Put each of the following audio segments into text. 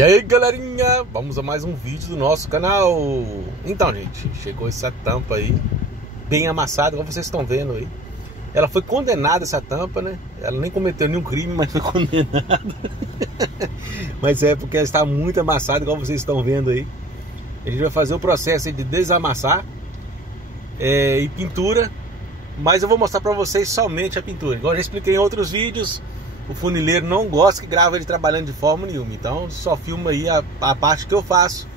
E aí galerinha, vamos a mais um vídeo do nosso canal. Então gente, chegou essa tampa aí, bem amassada, como vocês estão vendo aí. Ela foi condenada, essa tampa, né? Ela nem cometeu nenhum crime, mas foi condenada. Mas é porque ela está muito amassada, igual vocês estão vendo aí. A gente vai fazer o processo de desamassar e pintura. Mas eu vou mostrar pra vocês somente a pintura. Igual eu já expliquei em outros vídeos, o funileiro não gosta que grava ele trabalhando de forma nenhuma. Então só filma aí a parte que eu faço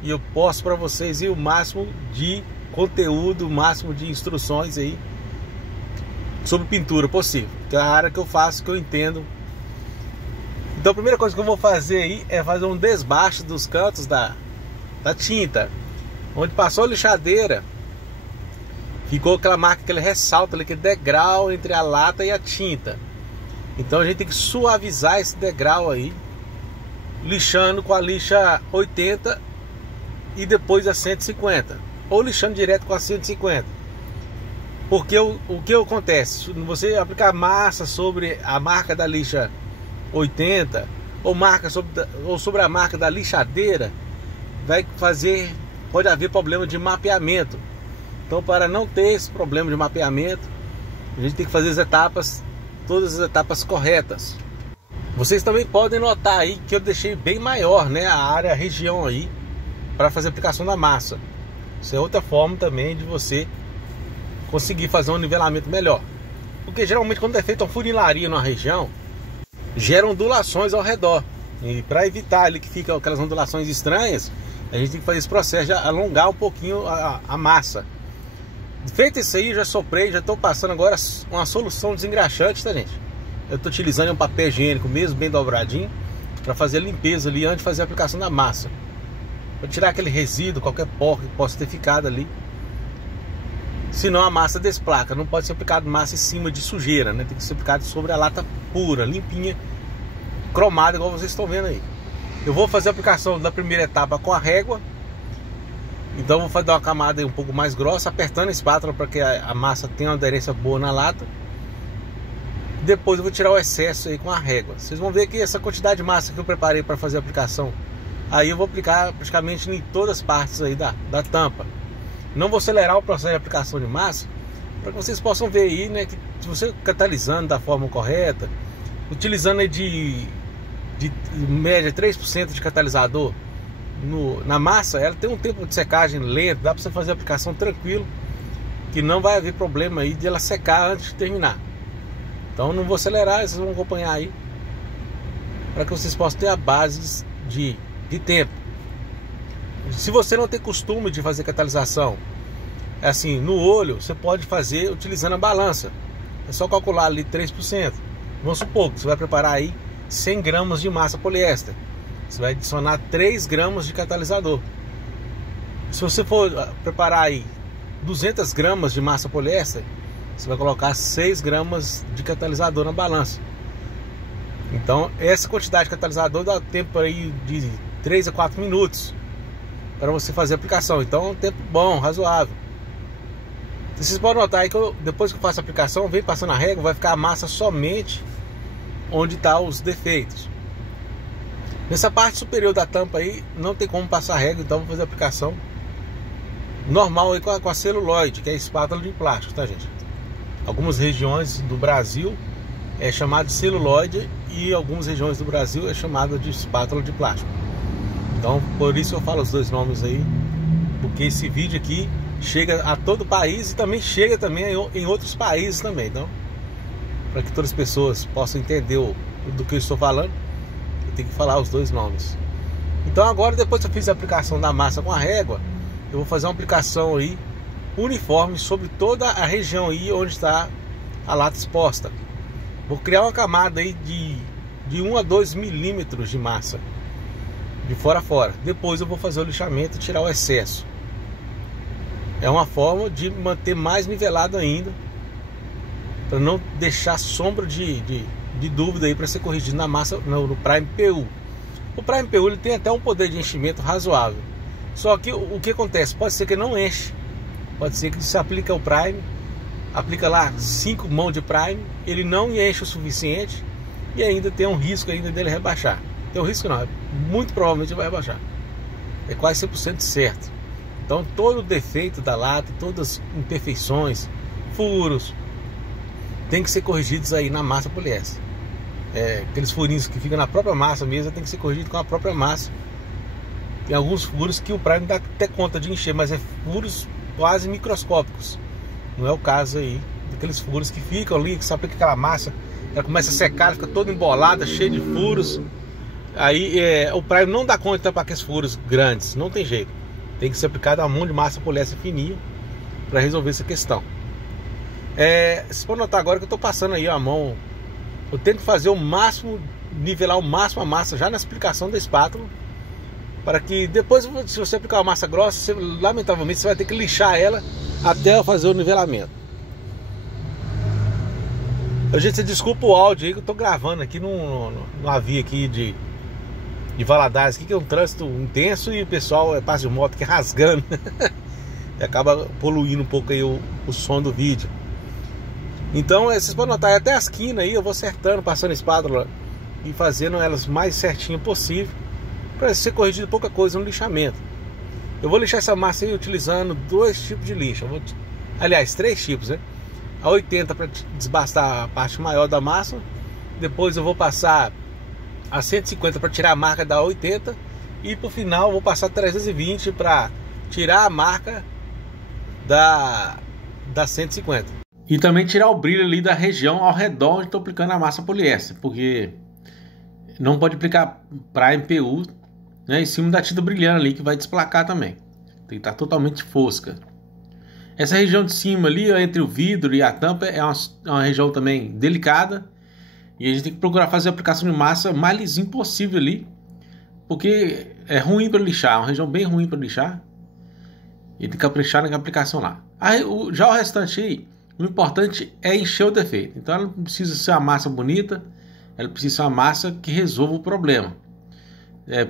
e eu posto para vocês aí o máximo de conteúdo, o máximo de instruções aí sobre pintura possível, que é a área que eu faço, que eu entendo. Então a primeira coisa que eu vou fazer aí é fazer um desbaste dos cantos da tinta. Onde passou a lixadeira, ficou aquela marca, aquele ressalto ali, aquele degrau entre a lata e a tinta. Então a gente tem que suavizar esse degrau aí, lixando com a lixa 80 e depois a 150, ou lixando direto com a 150. Porque o que acontece? Você aplicar massa sobre a marca da lixa 80 ou sobre a marca da lixadeira, pode haver problema de mapeamento. Então, para não ter esse problema de mapeamento, a gente tem que fazer todas as etapas corretas. Vocês também podem notar aí que eu deixei bem maior, né, a região aí para fazer a aplicação da massa. Isso é outra forma também de você conseguir fazer um nivelamento melhor. Porque geralmente quando é feita uma funilaria numa região, gera ondulações ao redor. E para evitar ali que fica aquelas ondulações estranhas, a gente tem que fazer esse processo de alongar um pouquinho a massa. Feito isso aí, já soprei, já estou passando agora uma solução desengraxante, tá gente? Eu estou utilizando um papel higiênico mesmo, bem dobradinho, para fazer a limpeza ali antes de fazer a aplicação da massa. Para tirar aquele resíduo, qualquer pó que possa ter ficado ali. Senão a massa desplaca, não pode ser aplicado massa em cima de sujeira, né? Tem que ser aplicado sobre a lata pura, limpinha, cromada, igual vocês estão vendo aí. Eu vou fazer a aplicação da primeira etapa com a régua. Então vou fazer uma camada aí um pouco mais grossa, apertando a espátula para que a massa tenha uma aderência boa na lata. Depois eu vou tirar o excesso aí com a régua. Vocês vão ver que essa quantidade de massa que eu preparei para fazer a aplicação, aí eu vou aplicar praticamente em todas as partes aí da tampa. Não vou acelerar o processo de aplicação de massa, para que vocês possam ver aí, né, que se você catalisando da forma correta, utilizando aí de média 3% de catalisador na massa, ela tem um tempo de secagem lento, dá para você fazer a aplicação tranquilo, que não vai haver problema aí de ela secar antes de terminar. Então não vou acelerar, vocês vão acompanhar aí, para que vocês possam ter a base de tempo. Se você não tem costume de fazer catalisação assim no olho, você pode fazer utilizando a balança. É só calcular ali 3%. Vamos supor que você vai preparar aí 100 gramas de massa poliéster. Você vai adicionar 3 gramas de catalisador. Se você for preparar aí 200 gramas de massa poliéster, você vai colocar 6 gramas de catalisador na balança. Então essa quantidade de catalisador dá tempo aí de 3 a 4 minutos para você fazer a aplicação. Então é um tempo bom, razoável. Vocês podem notar aí que depois que eu faço a aplicação, vem passando a régua, vai ficar a massa somente onde estão os defeitos. Nessa parte superior da tampa aí não tem como passar régua, então vou fazer a aplicação normal aí com a celulose, que é a espátula de plástico, tá gente? Algumas regiões do Brasil é chamado de celulose e algumas regiões do Brasil é chamado de espátula de plástico. Então por isso eu falo os dois nomes aí, porque esse vídeo aqui chega a todo o país e também chega também em outros países também. Então, para que todas as pessoas possam entender do que eu estou falando, eu tenho que falar os dois nomes. Então agora, depois que eu fiz a aplicação da massa com a régua, eu vou fazer uma aplicação aí uniforme sobre toda a região aí onde está a lata exposta. Vou criar uma camada aí de 1 a 2 milímetros de massa, de fora a fora. Depois eu vou fazer o lixamento e tirar o excesso. É uma forma de manter mais nivelado ainda, para não deixar sombra de dúvida aí para ser corrigido na massa, no Prime PU. O Prime PU ele tem até um poder de enchimento razoável. Só que o que acontece? Pode ser que não enche. Pode ser que você aplica o Prime, aplica lá 5 mãos de Prime, ele não enche o suficiente e ainda tem um risco ainda dele rebaixar. Tem um risco não, muito provavelmente vai rebaixar. É quase 100% certo. Então todo o defeito da lata, todas as imperfeições, furos, tem que ser corrigidos aí na massa poliéster. Aqueles furinhos que ficam na própria massa mesmo, tem que ser corrigido com a própria massa. Tem alguns furos que o Prime não dá até conta de encher, mas é furos quase microscópicos. Não é o caso aí daqueles furos que ficam ali, que só aplica aquela massa, ela começa a secar, ela fica toda embolada, cheia de furos. Aí o Prime não dá conta para aqueles furos grandes, não tem jeito. Tem que ser aplicado a mão de massa poliéster fininha para resolver essa questão. Vocês podem notar agora que eu estou passando aí a mão. Eu tento fazer o máximo, nivelar o máximo a massa já na aplicação da espátula, para que depois, se você aplicar uma massa grossa, lamentavelmente você vai ter que lixar ela até fazer o nivelamento. Gente, você desculpa o áudio aí que eu estou gravando aqui numa via aqui de Valadares, que é um trânsito intenso e o pessoal passa de moto que rasgando e acaba poluindo um pouco aí o som do vídeo. Então vocês podem notar até as quinas aí, eu vou acertando, passando a espátula e fazendo elas mais certinho possível, para ser corrigido pouca coisa no lixamento. Eu vou lixar essa massa aí utilizando 2 tipos de lixa, aliás 3 tipos, né? A 80 para desbastar a parte maior da massa, depois eu vou passar a 150 para tirar a marca da 80 e por final eu vou passar 320 para tirar a marca da 150. E também tirar o brilho ali da região ao redor onde estou aplicando a massa poliéster, porque não pode aplicar Prime PU, né, em cima da tinta brilhando ali, que vai desplacar também. Tem que estar totalmente fosca. Essa região de cima ali, entre o vidro e a tampa, é uma região também delicada. E a gente tem que procurar fazer a aplicação de massa o mais lisinho possível ali, porque é ruim para lixar, é uma região bem ruim para lixar. E tem que caprichar na aplicação lá. Já o restante aí, o importante é encher o defeito. Então ela não precisa ser uma massa bonita, ela precisa ser uma massa que resolva o problema.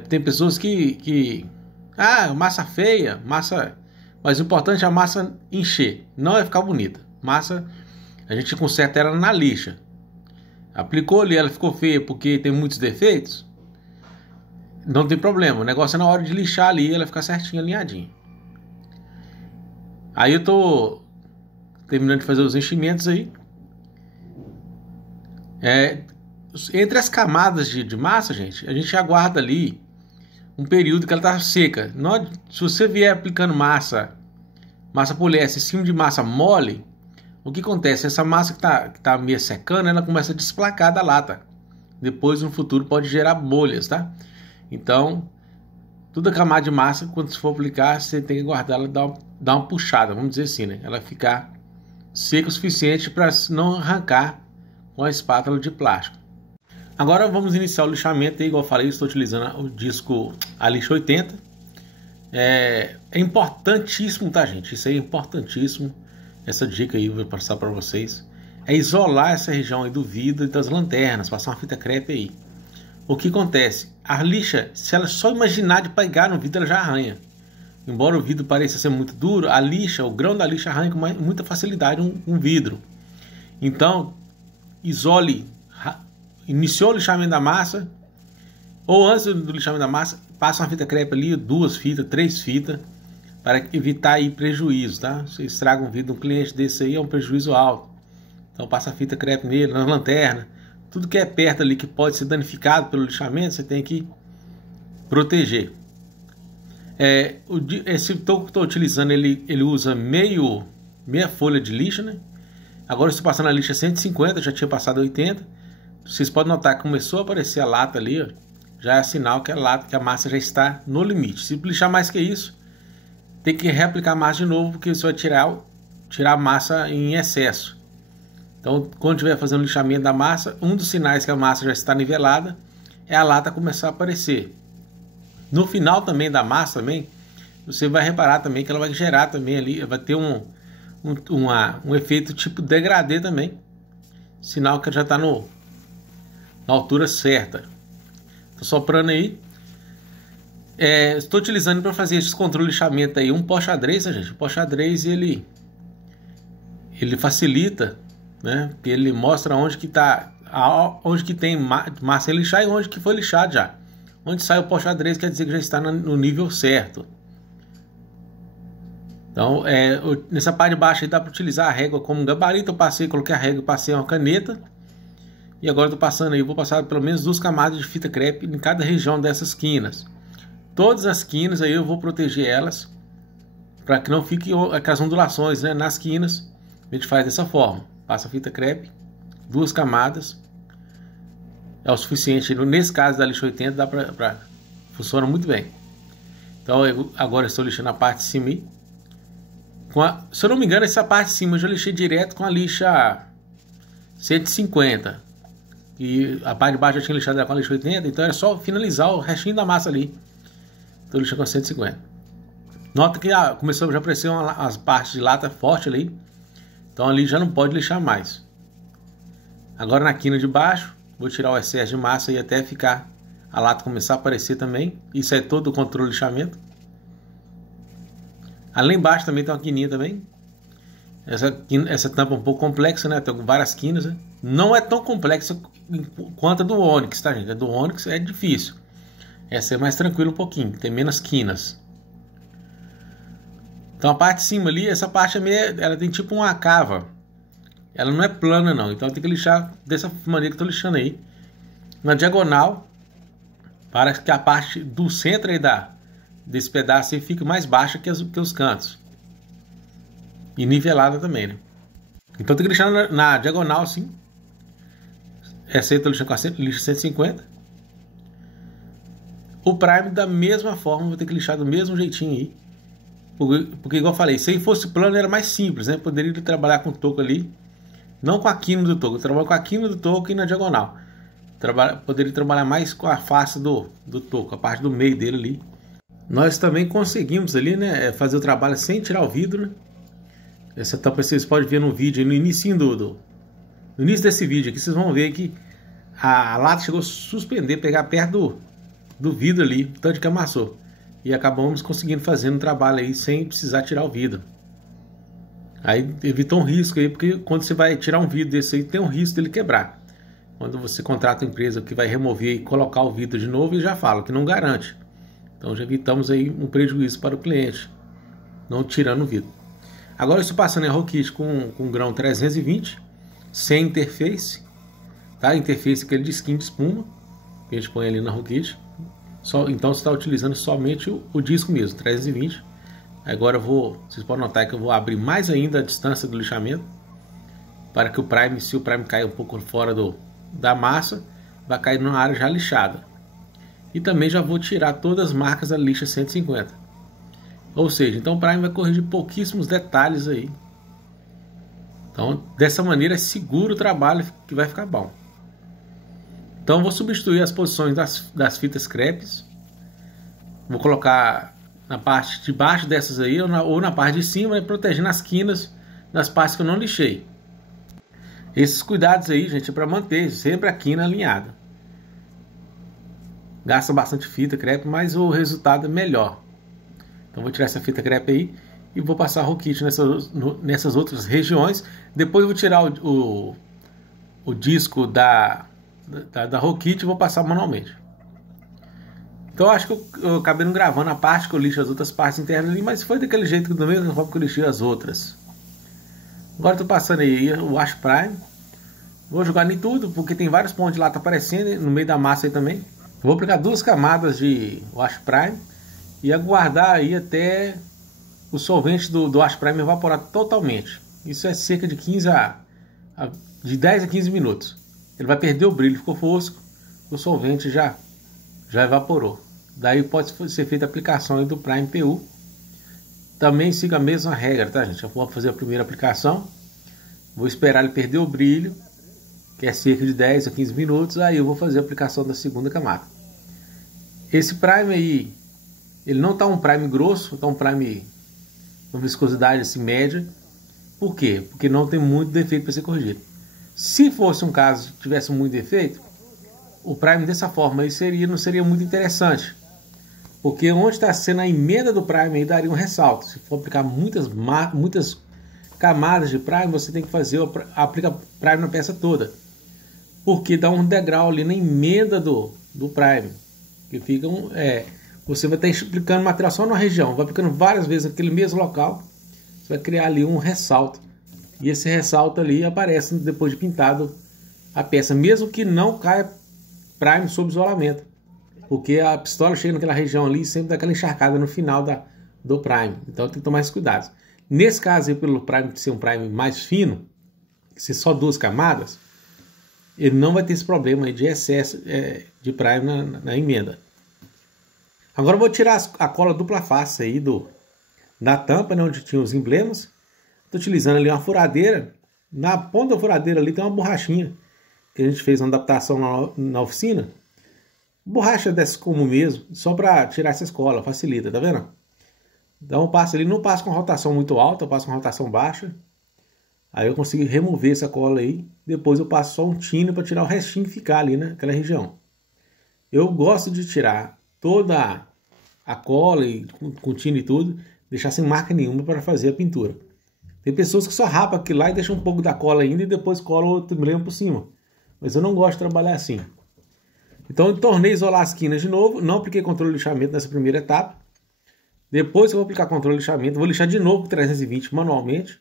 Tem pessoas que massa feia, mas o importante é a massa encher, não é ficar bonita. Massa, a gente conserta ela na lixa. Aplicou ali, ela ficou feia porque tem muitos defeitos, não tem problema. O negócio é na hora de lixar ali, ela ficar certinha, alinhadinha. Aí eu tô terminando de fazer os enchimentos aí. Entre as camadas de massa, gente, a gente aguarda ali um período que ela tá seca. Se você vier aplicando massa poliéster em cima de massa mole, o que acontece? Essa massa que tá meio secando, ela começa a desplacar da lata. Depois, no futuro, pode gerar bolhas, tá? Então, toda camada de massa, quando você for aplicar, você tem que guardar ela, dar uma puxada, vamos dizer assim, né? Ela ficar seca o suficiente para não arrancar com a espátula de plástico. Agora vamos iniciar o lixamento. Igual eu falei, eu estou utilizando o disco a lixa 80. É importantíssimo, tá, gente? Isso aí é importantíssimo. Essa dica aí eu vou passar para vocês. É isolar essa região aí do vidro e das lanternas, passar uma fita crepe aí. O que acontece? A lixa, se ela só imaginar de pegar no vidro, ela já arranha. Embora o vidro pareça ser muito duro, a lixa, o grão da lixa arranha com muita facilidade um vidro. Então, isole, iniciou o lixamento da massa, ou antes do lixamento da massa, passa uma fita crepe ali, 2 fitas, 3 fitas, para evitar aí prejuízo, tá? Você estraga um vidro de um cliente desse aí, é um prejuízo alto. Então passa a fita crepe nele, na lanterna, tudo que é perto ali que pode ser danificado pelo lixamento, você tem que proteger. Esse toco que estou utilizando, ele usa meia folha de lixa, né? Agora eu estou passando a lixa 150, já tinha passado 80. Vocês podem notar que começou a aparecer a lata ali, ó, já é sinal que a massa já está no limite. Se lixar mais que isso, tem que reaplicar a massa de novo, porque você vai tirar a massa em excesso. Então, quando estiver fazendo o lixamento da massa, um dos sinais que a massa já está nivelada é a lata começar a aparecer. No final também da massa, você vai reparar também que ela vai gerar também ali, vai ter um efeito tipo degradê também. Sinal que já está na altura certa. Estou soprando aí. Estou utilizando para fazer esse controle de lixamento aí um pó xadrez, gente. O pó xadrez ele facilita, né? Ele mostra onde que tem massa em lixar e onde que foi lixado já. Onde sai o pó xadrez quer dizer que já está no nível certo. Então, nessa parte de baixo aí dá para utilizar a régua como um gabarito. Eu passei, coloquei a régua, passei uma caneta. E agora estou passando aí, vou passar pelo menos 2 camadas de fita crepe em cada região dessas quinas. Todas as quinas aí eu vou proteger elas, para que não fiquem aquelas ondulações, né, nas quinas. A gente faz dessa forma. Passa a fita crepe, 2 camadas. É o suficiente. Nesse caso da lixa 80 dá para funciona muito bem. Então agora eu estou lixando a parte de cima aí. Se eu não me engano, essa parte de cima eu já lixei direto com a lixa 150. E a parte de baixo eu tinha lixado com a lixa 80, então era só finalizar o restinho da massa ali. Estou lixando com a 150. Nota que começou já a aparecer as partes de lata forte ali. Então ali já não pode lixar mais. Agora na quina de baixo, vou tirar o excesso de massa e até ficar a lata começar a aparecer também. Isso é todo o controle de lixamento. Ali embaixo também tem uma quininha também. Essa tampa é um pouco complexa, né? Tem várias quinas, né? Não é tão complexa quanto a do Onix, tá, gente? A do Onix é difícil. Essa é mais tranquila um pouquinho, tem menos quinas. Então a parte de cima ali, essa parte ela tem tipo uma cava. Ela não é plana não, então tem que lixar dessa maneira que eu tô lixando aí. Na diagonal, para que a parte do centro aí desse pedaço aí fique mais baixa que os cantos. E nivelada também, né? Então tem que lixar na diagonal assim. Essa aí eu tô lixando com a lixa 150. O prime da mesma forma, vou ter que lixar do mesmo jeitinho aí. Porque igual eu falei, se fosse plano era mais simples, né? Poderia trabalhar com o toco ali. Não com a quina do toco, eu trabalho com a quina do toco e na diagonal. Poderia trabalhar mais com a face do toco, a parte do meio dele ali. Nós também conseguimos ali, né, fazer o trabalho sem tirar o vidro, né? Essa tampa vocês podem ver no vídeo, no início no início desse vídeo aqui, vocês vão ver que a lata chegou a suspender, pegar perto do vidro ali, tanto que amassou. E acabamos conseguindo fazer um trabalho aí sem precisar tirar o vidro. Aí evitou um risco aí, porque quando você vai tirar um vidro desse aí, tem um risco dele quebrar. Quando você contrata a empresa que vai remover e colocar o vidro de novo, ele já fala que não garante. Então já evitamos aí um prejuízo para o cliente, não tirando o vidro. Agora eu estou passando em Rokit com grão 320, sem interface, tá? Interface aquele disquinho de espuma que a gente põe ali na Rokit. Então você está utilizando somente o disco mesmo, 320. Agora vocês podem notar que eu vou abrir mais ainda a distância do lixamento, para que se o prime cair um pouco fora da massa, vai cair na área já lixada. E também já vou tirar todas as marcas da lixa 150. Ou seja, então o prime vai corrigir pouquíssimos detalhes aí. Então dessa maneira é seguro o trabalho, que vai ficar bom. Então vou substituir as posições das fitas crepes. Vou colocar na parte de baixo dessas aí, ou na parte de cima, protegendo as quinas das partes que eu não lixei. Esses cuidados aí, gente, é para manter sempre a quina alinhada. Gasta bastante fita crepe, mas o resultado é melhor. Então vou tirar essa fita crepe aí e vou passar Rokit nessas outras regiões. Depois eu vou tirar o disco da Rokit e vou passar manualmente. Então eu acho que eu acabei não gravando a parte que eu lixo as outras partes internas ali, mas foi daquele jeito, da mesma forma que eu lixei as outras. Agora estou passando aí o Wash Prime. Vou jogar em tudo, porque tem vários pontos de lata aparecendo no meio da massa aí também. Vou aplicar 2 camadas de Wash Prime e aguardar aí até o solvente do Wash Prime evaporar totalmente. Isso é cerca de de 10 a 15 minutos. Ele vai perder o brilho, ficou fosco, o solvente já evaporou. Daí pode ser feita a aplicação aí do Prime PU. Também siga a mesma regra, tá, gente? Eu vou fazer a primeira aplicação, vou esperar ele perder o brilho, que é cerca de 10 a 15 minutos, aí eu vou fazer a aplicação da segunda camada. Esse Prime aí, ele não está um Prime grosso, está um Prime com viscosidade assim média. Por quê? Porque não tem muito defeito para ser corrigido. Se fosse um caso que tivesse muito defeito, o Prime dessa forma aí não seria muito interessante. Porque onde está sendo a emenda do Prime aí daria um ressalto. Se for aplicar muitas camadas de Prime, você tem que aplicar Prime na peça toda. Porque dá um degrau ali na emenda do Prime. que ficam, você vai estar aplicando material só numa região, vai aplicando várias vezes naquele mesmo local, você vai criar ali um ressalto. E esse ressalto ali aparece depois de pintado a peça, mesmo que não caia prime sob isolamento. Porque a pistola chega naquela região ali e sempre dá aquela encharcada no final do prime. Então tem que tomar esses cuidados. Nesse caso aí, pelo prime ser um prime mais fino, ser só 2 camadas, ele não vai ter esse problema aí de excesso de prime na emenda. Agora eu vou tirar a cola dupla face aí da tampa, né, onde tinha os emblemas. Estou utilizando ali uma furadeira. Na ponta da furadeira ali tem uma borrachinha que a gente fez uma adaptação na oficina. Borracha dessa comum mesmo, só para tirar essa cola, facilita, tá vendo? Então eu passo ali, não passo com rotação muito alta, eu passo com rotação baixa. Aí eu consigo remover essa cola aí. Depois eu passo só um tino para tirar o restinho que ficar ali naquela região. Eu gosto de tirar toda a cola e com tino e tudo, deixar sem marca nenhuma para fazer a pintura. Tem pessoas que só rapam aquilo lá e deixam um pouco da cola ainda e depois colam outro emblema por cima. Mas eu não gosto de trabalhar assim. Então eu tornei isolar as quinas de novo, não apliquei controle de lixamento nessa primeira etapa. Depois que eu vou aplicar controle de lixamento, vou lixar de novo com 320 manualmente.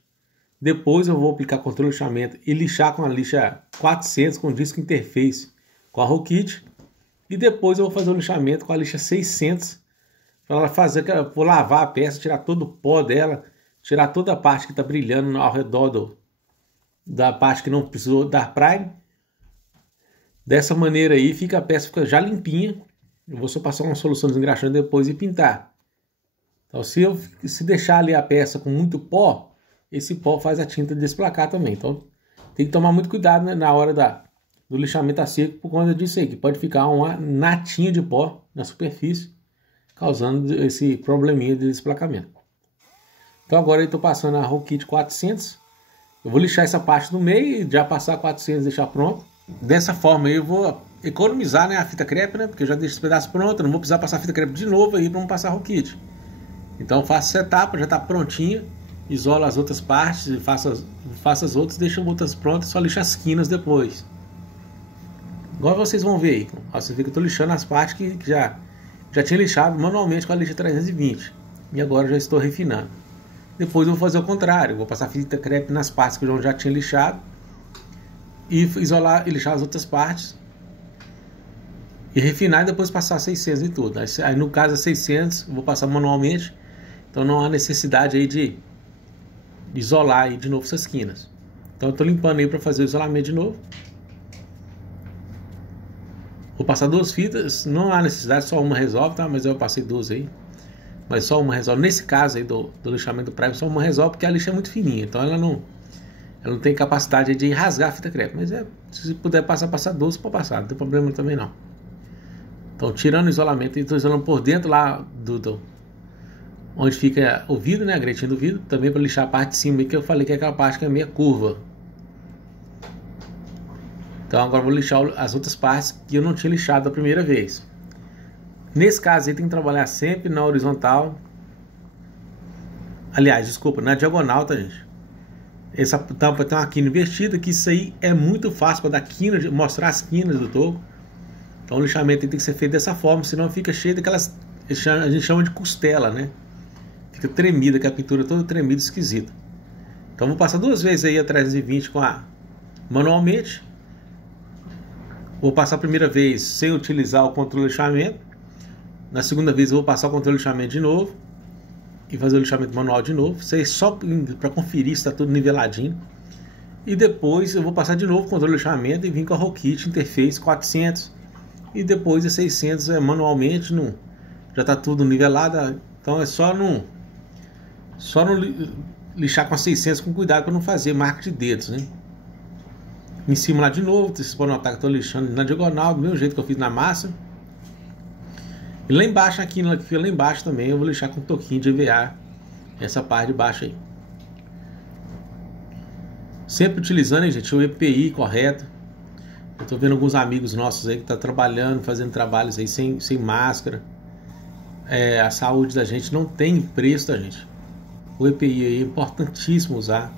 Depois eu vou aplicar controle de lixamento e lixar com a lixa 400 com disco interface com a Rokit. E depois eu vou fazer o lixamento com a lixa 600 vou lavar a peça, tirar todo o pó dela, tirar toda a parte que está brilhando ao redor da parte que não precisou dar prime. Dessa maneira aí a peça fica já limpinha. Eu vou só passar uma solução desengraxante depois e pintar. Então se deixar ali a peça com muito pó, esse pó faz a tinta desplacar também. Então tem que tomar muito cuidado, né, na hora do lixamento a seco por conta disso aí, que pode ficar uma natinha de pó na superfície, causando esse probleminha de desplacamento. Então agora eu estou passando a Rokit 400. Eu vou lixar essa parte do meio e já passar 400 e deixar pronto. Dessa forma aí eu vou economizar, né, a fita crepe, né, porque eu já deixo esse pedaço pronto, não vou precisar passar a fita crepe de novo aí para não passar Rokit. Então eu faço essa etapa, já está prontinha, isolo as outras partes, faço as outras, deixo outras prontas, só lixo as quinas depois. Agora vocês vão ver aí, vocês veem que eu estou lixando as partes que já tinha lixado manualmente com a lixa 320 e agora já estou refinando. Depois eu vou fazer o contrário, vou passar fita crepe nas partes que eu já tinha lixado e isolar e lixar as outras partes e refinar e depois passar 600 e tudo. Aí no caso a 600 eu vou passar manualmente, então não há necessidade aí de isolar aí de novo essas quinas. Então eu estou limpando aí para fazer o isolamento de novo. Vou passar 2 fitas, não há necessidade, só uma resolve, tá? Mas eu passei 2 aí. Mas só uma resolve. Nesse caso aí do lixamento do prime, só uma resolve porque a lixa é muito fininha. Então ela não tem capacidade de rasgar a fita crepe. Mas se puder passar 2, pode passar. Não tem problema também não. Então tirando o isolamento, estou isolando por dentro lá onde fica o vidro, né? A gretinha do vidro. Também para lixar a parte de cima aí, que eu falei que é aquela parte que é meia curva. Então agora eu vou lixar as outras partes que eu não tinha lixado da primeira vez. Nesse caso aí tem que trabalhar sempre na horizontal. Aliás, desculpa, na diagonal, tá, gente? Essa tampa tem uma quina invertida, que isso aí é muito fácil para dar quina, mostrar as quinas do toco. Então o lixamento tem que ser feito dessa forma, senão fica cheio daquelas, a gente chama de costela, né? Fica tremida, que a pintura toda tremida, esquisita. Então vou passar 2 vezes aí a 320 manualmente. Vou passar a primeira vez sem utilizar o controle de lixamento. Na segunda vez eu vou passar o controle de lixamento de novo e fazer o lixamento manual de novo. Isso aí só para conferir se está tudo niveladinho. E depois eu vou passar de novo o controle de lixamento e vir com a Rokit Interface 400. E depois a 600 manualmente, já está tudo nivelado. Então é só não lixar com a 600 com cuidado para não fazer marca de dedos, né? Em cima lá de novo, vocês podem notar que estou lixando na diagonal, do mesmo jeito que eu fiz na massa. E lá embaixo, aqui lá embaixo também, eu vou lixar com um toquinho de EVA, essa parte de baixo aí. Sempre utilizando, hein, gente, o EPI correto. Eu estou vendo alguns amigos nossos aí que estão trabalhando, fazendo trabalhos aí sem máscara. A saúde da gente não tem preço, tá, gente? O EPI aí é importantíssimo usar.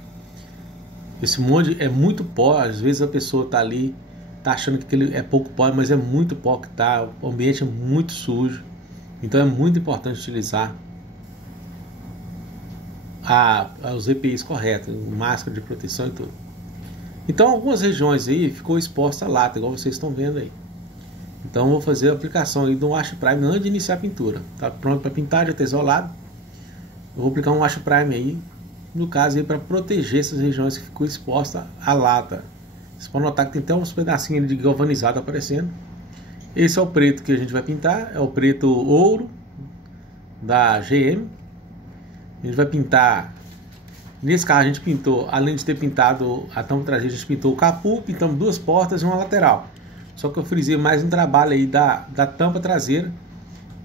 Esse monte é muito pó, às vezes a pessoa está ali tá achando que aquele é pouco pó, mas é muito pó que tá, o ambiente é muito sujo. Então é muito importante utilizar os EPIs corretos, máscara de proteção e tudo. Então algumas regiões aí ficou exposta a lata, igual vocês estão vendo aí. Então eu vou fazer a aplicação aí do Wash Prime antes de iniciar a pintura. Tá pronto para pintar, já está isolado. Eu vou aplicar um Wash Prime aí, no caso aí para proteger essas regiões que ficou exposta à lata. Vocês podem notar que tem até uns pedacinhos de galvanizado aparecendo. Esse é o preto que a gente vai pintar, é o preto ouro da GM. A gente vai pintar, nesse caso a gente pintou, além de ter pintado a tampa traseira, a gente pintou o capô, pintamos 2 portas e uma lateral. Só que eu frisei mais um trabalho aí da tampa traseira,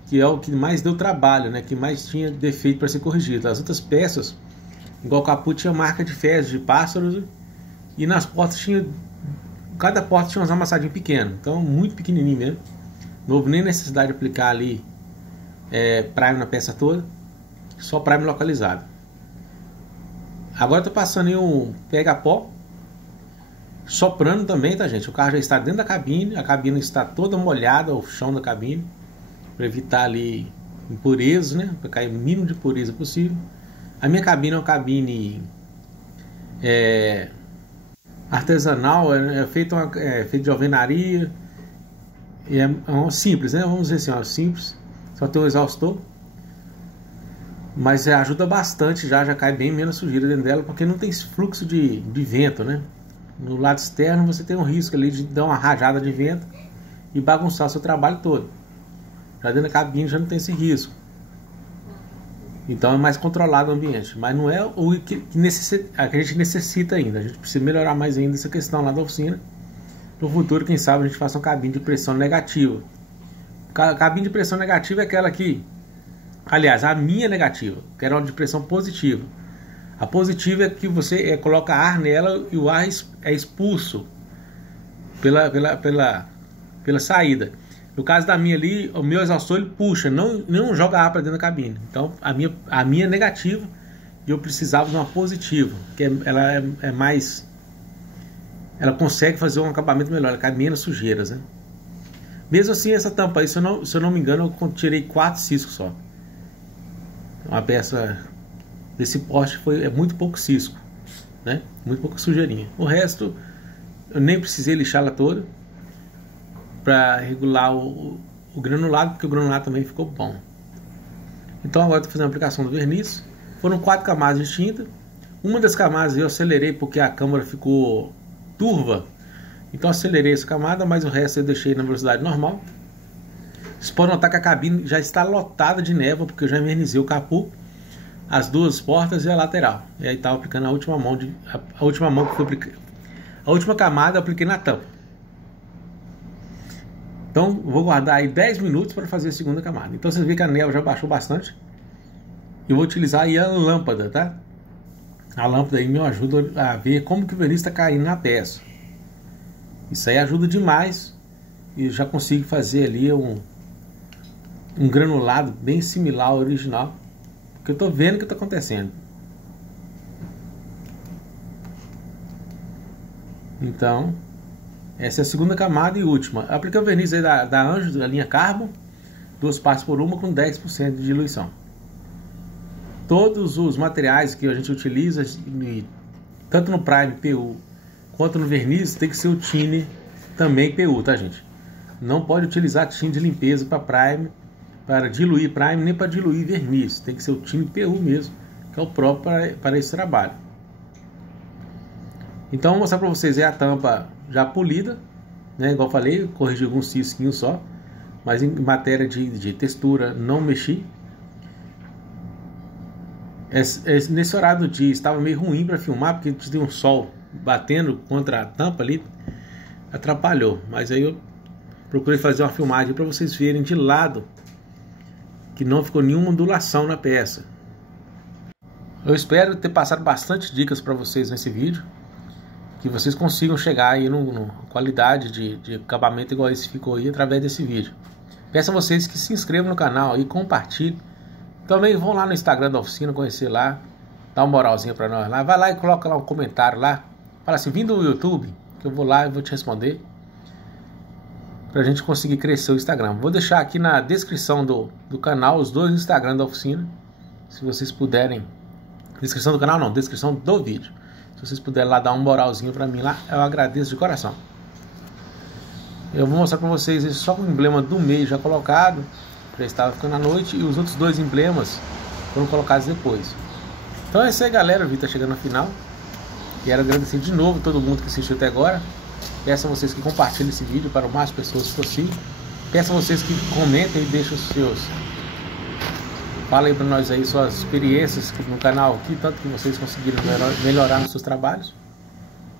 que é o que mais deu trabalho, né? Que mais tinha defeito para ser corrigido. As outras peças, igual o capô, tinha marca de fezes de pássaros, e nas portas tinha, cada porta tinha uns amassadinhos pequenos, então muito pequenininho mesmo. Não houve nem necessidade de aplicar ali prime na peça toda, só prime localizado. Agora eu tô passando aí um pega-pó, soprando também, tá, gente? O carro já está dentro da cabine, a cabine está toda molhada, o chão da cabine, para evitar ali impurezas, né? Para cair o mínimo de pureza possível. A minha cabine é uma cabine artesanal, é feita de alvenaria, e é simples, né? Vamos dizer assim, ó, simples, só tem um exaustor, mas ajuda bastante, já cai bem menos sujeira dentro dela, porque não tem fluxo de vento, né? No lado externo você tem um risco ali de dar uma rajada de vento e bagunçar o seu trabalho todo. Já dentro da cabine já não tem esse risco. Então é mais controlado o ambiente. Mas não é o que a gente necessita ainda. A gente precisa melhorar mais ainda essa questão lá da oficina. No futuro, quem sabe, a gente faça uma cabine de pressão negativa. A cabine de pressão negativa é aquela que... Aliás, a minha negativa, que era uma de pressão positiva. A positiva é que você coloca ar nela e o ar é expulso pela saída. No caso da minha ali, o meu exaustor ele puxa, não joga ar para dentro da cabine. Então a minha é negativa e eu precisava de uma positiva, que ela é mais... Ela consegue fazer um acabamento melhor, ela cai menos sujeiras, né? Mesmo assim, essa tampa aí, se eu não me engano, eu tirei 4 ciscos só. Uma peça desse porte é muito pouco cisco, né? Muito pouca sujeirinha. O resto, eu nem precisei lixá-la toda para regular o granulado, porque o granulado também ficou bom. Então agora estou fazendo a aplicação do verniz. Foram 4 camadas de tinta. Uma das camadas eu acelerei porque a câmara ficou turva, então acelerei essa camada, mas o resto eu deixei na velocidade normal. Vocês podem notar que a cabine já está lotada de névoa, porque eu já envernizei o capô, as 2 portas e a lateral. E aí estava aplicando a última mão que eu apliquei, a última camada eu apliquei na tampa. Então vou guardar aí 10 minutos para fazer a segunda camada. Então vocês veem que a névoa já baixou bastante. Eu vou utilizar aí a lâmpada, tá? A lâmpada aí me ajuda a ver como que o verniz está caindo na peça. Isso aí ajuda demais. E eu já consigo fazer ali um granulado bem similar ao original, porque eu estou vendo o que está acontecendo. Então essa é a segunda camada e última. Apliquei o verniz aí da Anjos, da linha Carbon, 2 partes por uma com 10% de diluição. Todos os materiais que a gente utiliza, tanto no Prime PU quanto no verniz, tem que ser o tine também PU, tá, gente? Não pode utilizar tine de limpeza para Prime, para diluir Prime, nem para diluir verniz. Tem que ser o tine PU mesmo, que é o próprio para esse trabalho. Então vou mostrar para vocês aí a tampa já polida, né? Igual eu falei, corrigi alguns cisquinhos só, mas em matéria de textura não mexi. Nesse horário do dia estava meio ruim para filmar, porque tinha um sol batendo contra a tampa ali, atrapalhou. Mas aí eu procurei fazer uma filmagem para vocês verem de lado que não ficou nenhuma ondulação na peça. Eu espero ter passado bastante dicas para vocês nesse vídeo, que vocês consigam chegar aí numa qualidade de acabamento igual esse ficou aí através desse vídeo. Peço a vocês que se inscrevam no canal e compartilhem. Também vão lá no Instagram da oficina, conhecer lá, dá uma moralzinha pra nós lá. Vai lá e coloca lá um comentário lá. Fala assim, vindo do YouTube, que eu vou lá e vou te responder. pra gente conseguir crescer o Instagram. Vou deixar aqui na descrição do canal os dois Instagram da oficina, se vocês puderem. Descrição do canal não, descrição do vídeo. Se vocês puderem lá dar um moralzinho pra mim lá, eu agradeço de coração. Eu vou mostrar pra vocês esse só com o emblema do meio já colocado, já estava ficando à noite, e os outros dois emblemas foram colocados depois. Então é isso aí, galera, o vídeo tá chegando no final. Quero agradecer de novo todo mundo que assistiu até agora. Peço a vocês que compartilhem esse vídeo para o mais pessoas possível. Peço a vocês que comentem e deixem os seus. Falem para nós aí suas experiências no canal aqui, tanto que vocês conseguiram melhorar nos seus trabalhos.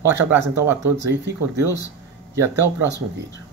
Forte abraço então a todos aí, fiquem com Deus e até o próximo vídeo.